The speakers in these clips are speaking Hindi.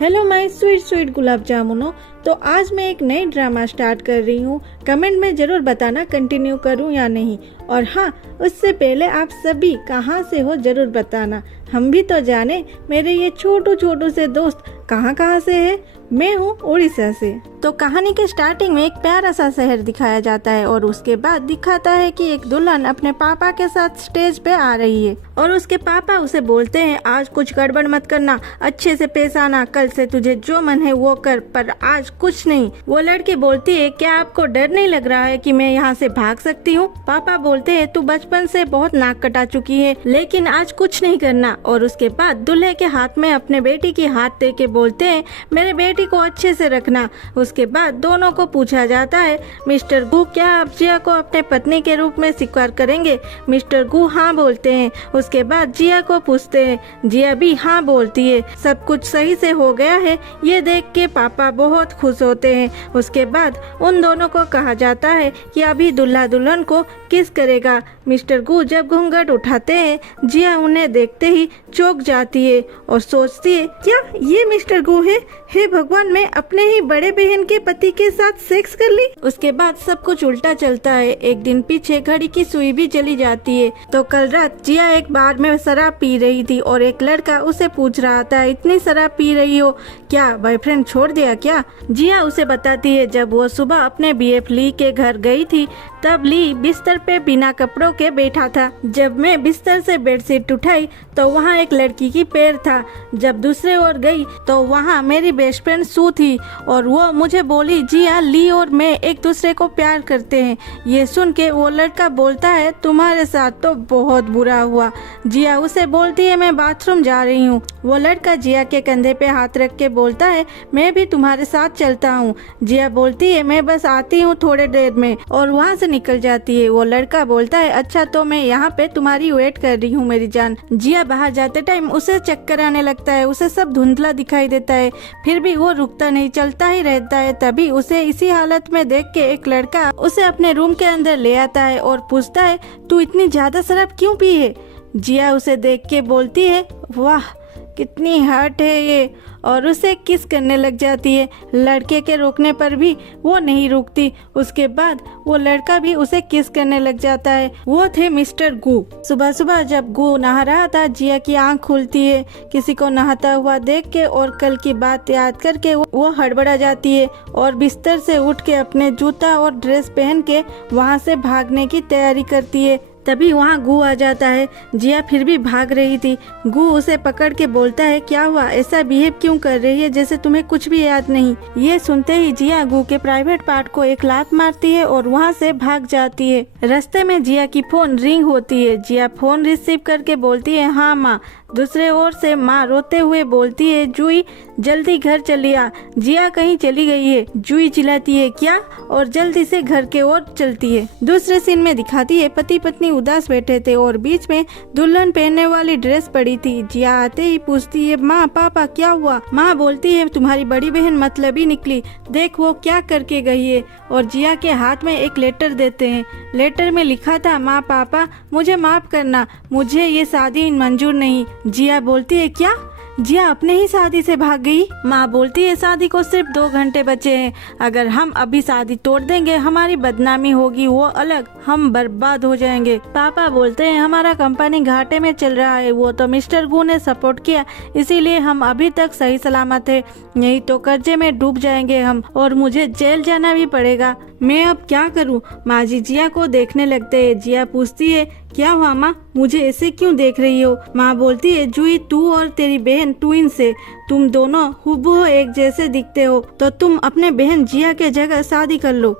हेलो माय स्वीट स्वीट गुलाब जामुनों। तो आज मैं एक नई ड्रामा स्टार्ट कर रही हूँ। कमेंट में ज़रूर बताना कंटिन्यू करूँ या नहीं। और हाँ, उससे पहले आप सभी कहाँ से हो ज़रूर बताना, हम भी तो जाने मेरे ये छोटू से दोस्त कहाँ से है। मैं हूँ उड़ीसा से। तो कहानी के स्टार्टिंग में एक प्यारा सा शहर दिखाया जाता है और उसके बाद दिखाता है कि एक दुल्हन अपने पापा के साथ स्टेज पे आ रही है और उसके पापा उसे बोलते हैं आज कुछ गड़बड़ मत करना, अच्छे से पेश आना, कल से तुझे जो मन है वो कर, पर आज कुछ नहीं। वो लड़की बोलती है क्या आपको डर नहीं लग रहा है कि मैं यहाँ से भाग सकती हूँ? पापा बोलते हैं तू बचपन से बहुत नाक कटा चुकी है, लेकिन आज कुछ नहीं करना। और उसके बाद दूल्हे के हाथ में अपने बेटी की हाथ दे के बोलते हैं मेरे बेटी को अच्छे से रखना। उसके बाद दोनों को पूछा जाता है मिस्टर गू क्या आप जिया को अपने पत्नी के रूप में स्वीकार करेंगे? मिस्टर गू हाँ बोलते हैं। उसके बाद जिया को पूछते हैं, जिया भी हाँ बोलती है। सब कुछ सही से हो गया है ये देख के पापा बहुत खुश होते हैं। उसके बाद उन दोनों को कहा जाता है कि अभी दूल्हा दुल्हन को किस करेगा। मिस्टर गू जब घूंघट उठाते हैं जिया उन्हें देखते ही चौंक जाती है और सोचती है क्या ये मिस्टर गू है? हे भगवान, मैं अपने ही बड़े बहन के पति के साथ सेक्स कर ली। उसके बाद सब कुछ उल्टा चलता है। एक दिन पीछे घड़ी की सुई भी चली जाती है। तो कल रात जिया एक बार में शराब पी रही थी और एक लड़का उसे पूछ रहा था इतनी शराब पी रही हो क्या बॉयफ्रेंड छोड़ दिया क्या? जिया उसे बताती है जब वो सुबह अपने बीएफ ली के घर गई थी तब ली बिस्तर पे बिना कपड़ों के बैठा था। जब मैं बिस्तर से बेडशीट उठाई तो वहाँ एक लड़की की पैर था। जब दूसरे ओर गई तो वहाँ मेरी बेस्ट फ्रेंड सू थी और वो मुझे बोली जिया ली और मैं एक दूसरे को प्यार करते हैं। ये सुन के वो लड़का बोलता है तुम्हारे साथ तो बहुत बुरा हुआ। जिया उसे बोलती है मैं बाथरूम जा रही हूँ। वो लड़का जिया के कंधे पे हाथ रख के बोलता है मैं भी तुम्हारे साथ चलता हूँ। जिया बोलती है मैं बस आती हूँ थोड़े देर में और वहाँ से निकल जाती है। वो लड़का बोलता है अच्छा तो मैं यहाँ पे तुम्हारी वेट कर रही हूँ मेरी जान। जिया बाहर जाते टाइम उसे चक्कर आने लगता है, उसे सब धुंधला दिखाई देता है, फिर भी वो रुकता नहीं, चलता ही रहता है। तभी उसे इसी हालत में देख के एक लड़का उसे अपने रूम के अंदर ले आता है और पूछता है तू इतनी ज्यादा शराब क्यों पी है? जिया उसे देख के बोलती है वाह कितनी हॉट है ये और उसे किस करने लग जाती है। लड़के के रोकने पर भी वो नहीं रुकती। उसके बाद वो लड़का भी उसे किस करने लग जाता है। वो थे मिस्टर गू। सुबह सुबह जब गू नहा रहा था जिया की आंख खुलती है किसी को नहाता हुआ देख के और कल की बात याद करके वो हड़बड़ा जाती है और बिस्तर से उठ के अपने जूता और ड्रेस पहन के वहाँ से भागने की तैयारी करती है। तभी वहाँ गू आ जाता है। जिया फिर भी भाग रही थी। गू उसे पकड़ के बोलता है क्या हुआ, ऐसा बिहेव क्यों कर रही है जैसे तुम्हें कुछ भी याद नहीं। ये सुनते ही जिया गू के प्राइवेट पार्ट को एक लात मारती है और वहाँ से भाग जाती है। रास्ते में जिया की फोन रिंग होती है। जिया फोन रिसीव करके बोलती है हाँ माँ। दूसरे ओर से माँ रोते हुए बोलती है जुई जल्दी घर चली आ, जिया कहीं चली गई है। जुई चिल्लाती है क्या और जल्दी से घर के ओर चलती है। दूसरे सीन में दिखाती है पति पत्नी उदास बैठे थे और बीच में दुल्हन पहनने वाली ड्रेस पड़ी थी। जिया आते ही पूछती है माँ पापा क्या हुआ? माँ बोलती है तुम्हारी बड़ी बहन मतलबी निकली, देख वो क्या करके गई है। और जिया के हाथ में एक लेटर देते हैं। लेटर में लिखा था माँ पापा मुझे माफ करना, मुझे ये शादी मंजूर नहीं। जिया बोलती है क्या? जिया अपने ही शादी से भाग गई। माँ बोलती है शादी को सिर्फ 2 घंटे बचे हैं, अगर हम अभी शादी तोड़ देंगे हमारी बदनामी होगी, वो अलग, हम बर्बाद हो जाएंगे। पापा बोलते हैं हमारा कंपनी घाटे में चल रहा है, वो तो मिस्टर गू ने सपोर्ट किया इसीलिए हम अभी तक सही सलामत है, नहीं तो कर्जे में डूब जाएंगे हम और मुझे जेल जाना भी पड़ेगा। मैं अब क्या करूं? माँ जी जिया को देखने लगते हैं। जिया पूछती है क्या हुआ माँ, मुझे ऐसे क्यों देख रही हो? माँ बोलती है जुई तू और तेरी बहन ट्विन्स है, तुम दोनों हुबहू एक जैसे दिखते हो, तो तुम अपने बहन जिया के जगह शादी कर लो।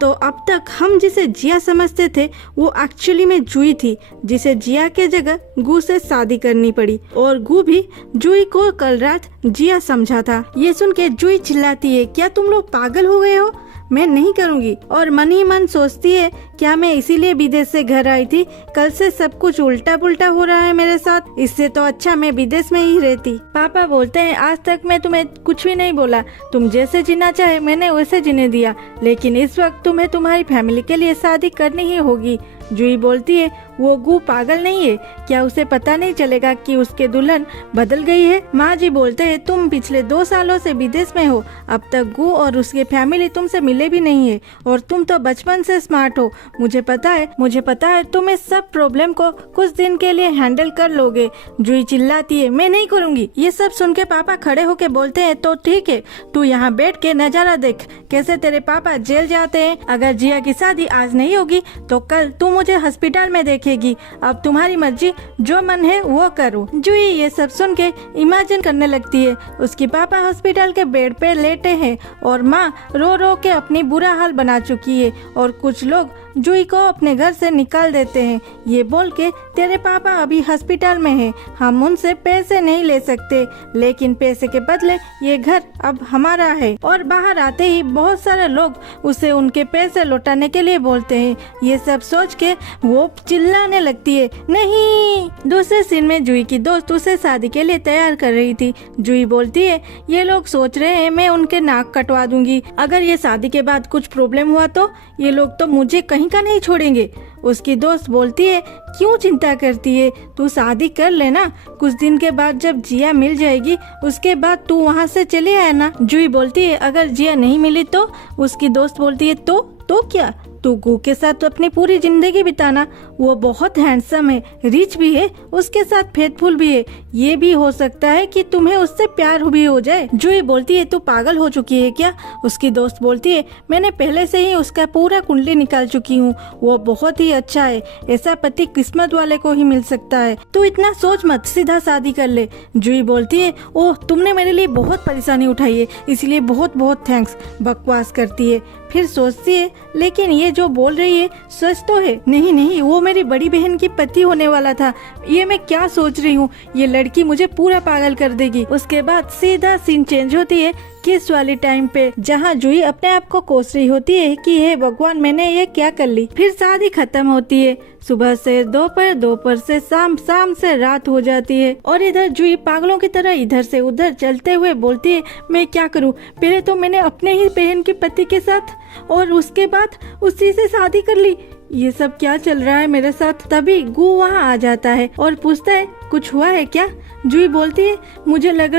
तो अब तक हम जिसे जिया समझते थे वो एक्चुअली में जुई थी, जिसे जिया के जगह गू से शादी करनी पड़ी और गू भी जुई को कल रात जिया समझा था। ये सुन के जुई चिल्लाती है क्या तुम लोग पागल हो गए हो, मैं नहीं करूंगी। और मन ही मन सोचती है क्या मैं इसीलिए विदेश से घर आई थी, कल से सब कुछ उल्टा पुल्टा हो रहा है मेरे साथ, इससे तो अच्छा मैं विदेश में ही रहती। पापा बोलते हैं आज तक मैं तुम्हें कुछ भी नहीं बोला, तुम जैसे जीना चाहे मैंने वैसे जीने दिया, लेकिन इस वक्त तुम्हें तुम्हारी फैमिली के लिए शादी करनी ही होगी। जूही बोलती है वो गू पागल नहीं है क्या? उसे पता नहीं चलेगा कि उसके दुल्हन बदल गई है? माँ जी बोलते हैं तुम पिछले 2 सालों से विदेश में हो, अब तक गू और उसकी फैमिली तुमसे मिले भी नहीं है और तुम तो बचपन से स्मार्ट हो। मुझे पता है तुम इस सब प्रॉब्लम को कुछ दिन के लिए हैंडल कर लोगे। जुई चिल्लाती है मैं नहीं करूँगी। ये सब सुन के पापा खड़े होके बोलते हैं तो ठीक है, तू यहाँ बैठ के नजारा देख कैसे तेरे पापा जेल जाते हैं। अगर जिया की शादी आज नहीं होगी तो कल तू मुझे हॉस्पिटल में देखेगी। अब तुम्हारी मर्जी, जो मन है वो करो। जुई ये सब सुन के इमेजिन करने लगती है उसकी पापा हॉस्पिटल के बेड पे लेटे हैं और माँ रो रो के अपनी बुरा हाल बना चुकी है और कुछ लोग जुई को अपने घर से निकाल देते हैं ये बोल के तेरे पापा अभी हॉस्पिटल में हैं, हम उनसे पैसे नहीं ले सकते, लेकिन पैसे के बदले ये घर अब हमारा है। और बाहर आते ही बहुत सारे लोग उसे उनके पैसे लौटाने के लिए बोलते हैं। ये सब सोच के वो चिल्लाने लगती है नहीं। दूसरे सीन में जुई की दोस्त उसे शादी के लिए तैयार कर रही थी। जुई बोलती है ये लोग सोच रहे हैं मैं उनके नाक कटवा दूंगी, अगर ये शादी के बाद कुछ प्रॉब्लम हुआ तो ये लोग तो मुझे कहीं का नहीं छोड़ेंगे। उसकी दोस्त बोलती है क्यों चिंता करती है, तू शादी कर लेना, कुछ दिन के बाद जब जिया मिल जाएगी उसके बाद तू वहाँ से चले आना। जुई बोलती है अगर जिया नहीं मिली तो? उसकी दोस्त बोलती है तो क्या, तू गू के साथ तो अपनी पूरी जिंदगी बिताना, वो बहुत हैंडसम है, रिच भी है, उसके साथ फेथफुल भी है, ये भी हो सकता है कि तुम्हें उससे प्यार भी हो जाए। जुई बोलती है तू पागल हो चुकी है क्या? उसकी दोस्त बोलती है मैंने पहले से ही उसका पूरा कुंडली निकाल चुकी हूँ, वो बहुत ही अच्छा है, ऐसा पति किस्मत वाले को ही मिल सकता है, तू इतना सोच मत, सीधा शादी कर ले। जुई बोलती है ओह तुमने मेरे लिए बहुत परेशानी उठाई है इसलिए बहुत बहुत थैंक्स। बकवास करती है, फिर सोचती है लेकिन ये जो बोल रही है सच तो है। नहीं, वो मेरी बड़ी बहन की पति होने वाला था, ये मैं क्या सोच रही हूँ, ये लड़की मुझे पूरा पागल कर देगी। उसके बाद सीधा सीन चेंज होती है किस वाली टाइम पे, जहाँ जुई अपने आप को कोस रही होती है कि हे भगवान मैंने ये क्या कर ली। फिर शादी खत्म होती है, सुबह से दोपहर, दोपहर से शाम, शाम से रात हो जाती है और इधर जुई पागलों की तरह इधर से उधर चलते हुए बोलती है मैं क्या करूँ, पहले तो मैंने अपने ही बहन के पति के साथ और उसके बाद उसी से शादी कर ली, ये सब क्या चल रहा है मेरे साथ। तभी गू वहाँ आ जाता है और पूछता है कुछ हुआ है क्या? जुई बोलती है मुझे लग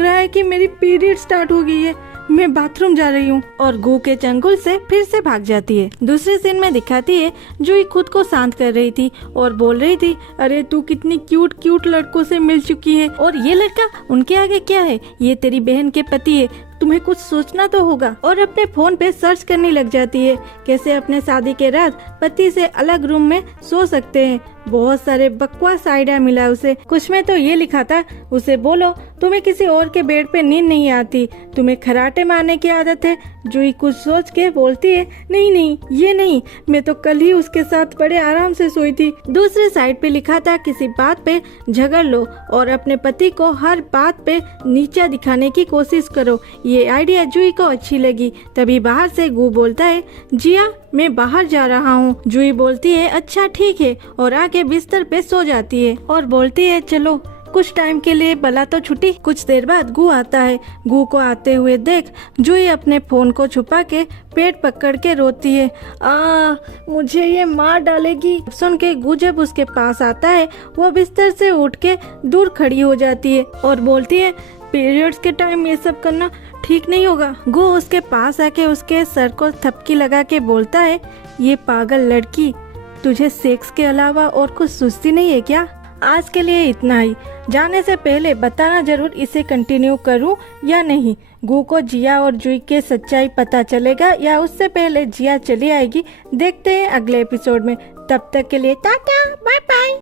रहा है कि मेरी पीरियड स्टार्ट हो गई है, मैं बाथरूम जा रही हूँ, और गू के चंगुल से फिर से भाग जाती है। दूसरे सीन में दिखाती है जुई खुद को शांत कर रही थी और बोल रही थी अरे तू कितनी क्यूट लड़कों से मिल चुकी है और ये लड़का उनके आगे क्या है, ये तेरी बहन के पति है, तुम्हें कुछ सोचना तो होगा। और अपने फोन पे सर्च करने लग जाती है कैसे अपने शादी के रात पति से अलग रूम में सो सकते हैं। बहुत सारे बकवास आइडिया मिला उसे, कुछ में तो ये लिखा था उसे बोलो तुम्हें किसी और के बेड पे नींद नहीं आती, तुम्हें खराटे मारने की आदत है। जुई कुछ सोच के बोलती है नहीं ये नहीं, मैं तो कल ही उसके साथ बड़े आराम से सोई थी। दूसरे साइड पे लिखा था किसी बात पे झगड़ लो और अपने पति को हर बात पे नीचा दिखाने की कोशिश करो। ये आइडिया जुई को अच्छी लगी। तभी बाहर से गू बोलता है जिया मैं बाहर जा रहा हूँ। जुई बोलती है अच्छा ठीक है और आके बिस्तर पे सो जाती है और बोलती है चलो कुछ टाइम के लिए भला तो छुट्टी। कुछ देर बाद गू आता है। गू को आते हुए देख जुई अपने फोन को छुपा के पेट पकड़ के रोती है, मुझे ये मार डालेगी। सुन के गू जब उसके पास आता है वो बिस्तर से उठ के दूर खड़ी हो जाती है और बोलती है पीरियड्स के टाइम ये सब करना ठीक नहीं होगा। गू उसके पास आके उसके सर को थपकी लगा के बोलता है ये पागल लड़की, तुझे सेक्स के अलावा और कुछ सोचती नहीं है क्या? आज के लिए इतना ही। जाने से पहले बताना जरूर इसे कंटिन्यू करूं या नहीं। गू को जिया और जुई के सच्चाई पता चलेगा या उससे पहले जिया चली आएगी, देखते हैं अगले एपिसोड में। तब तक के लिए टाटा बाय बाय।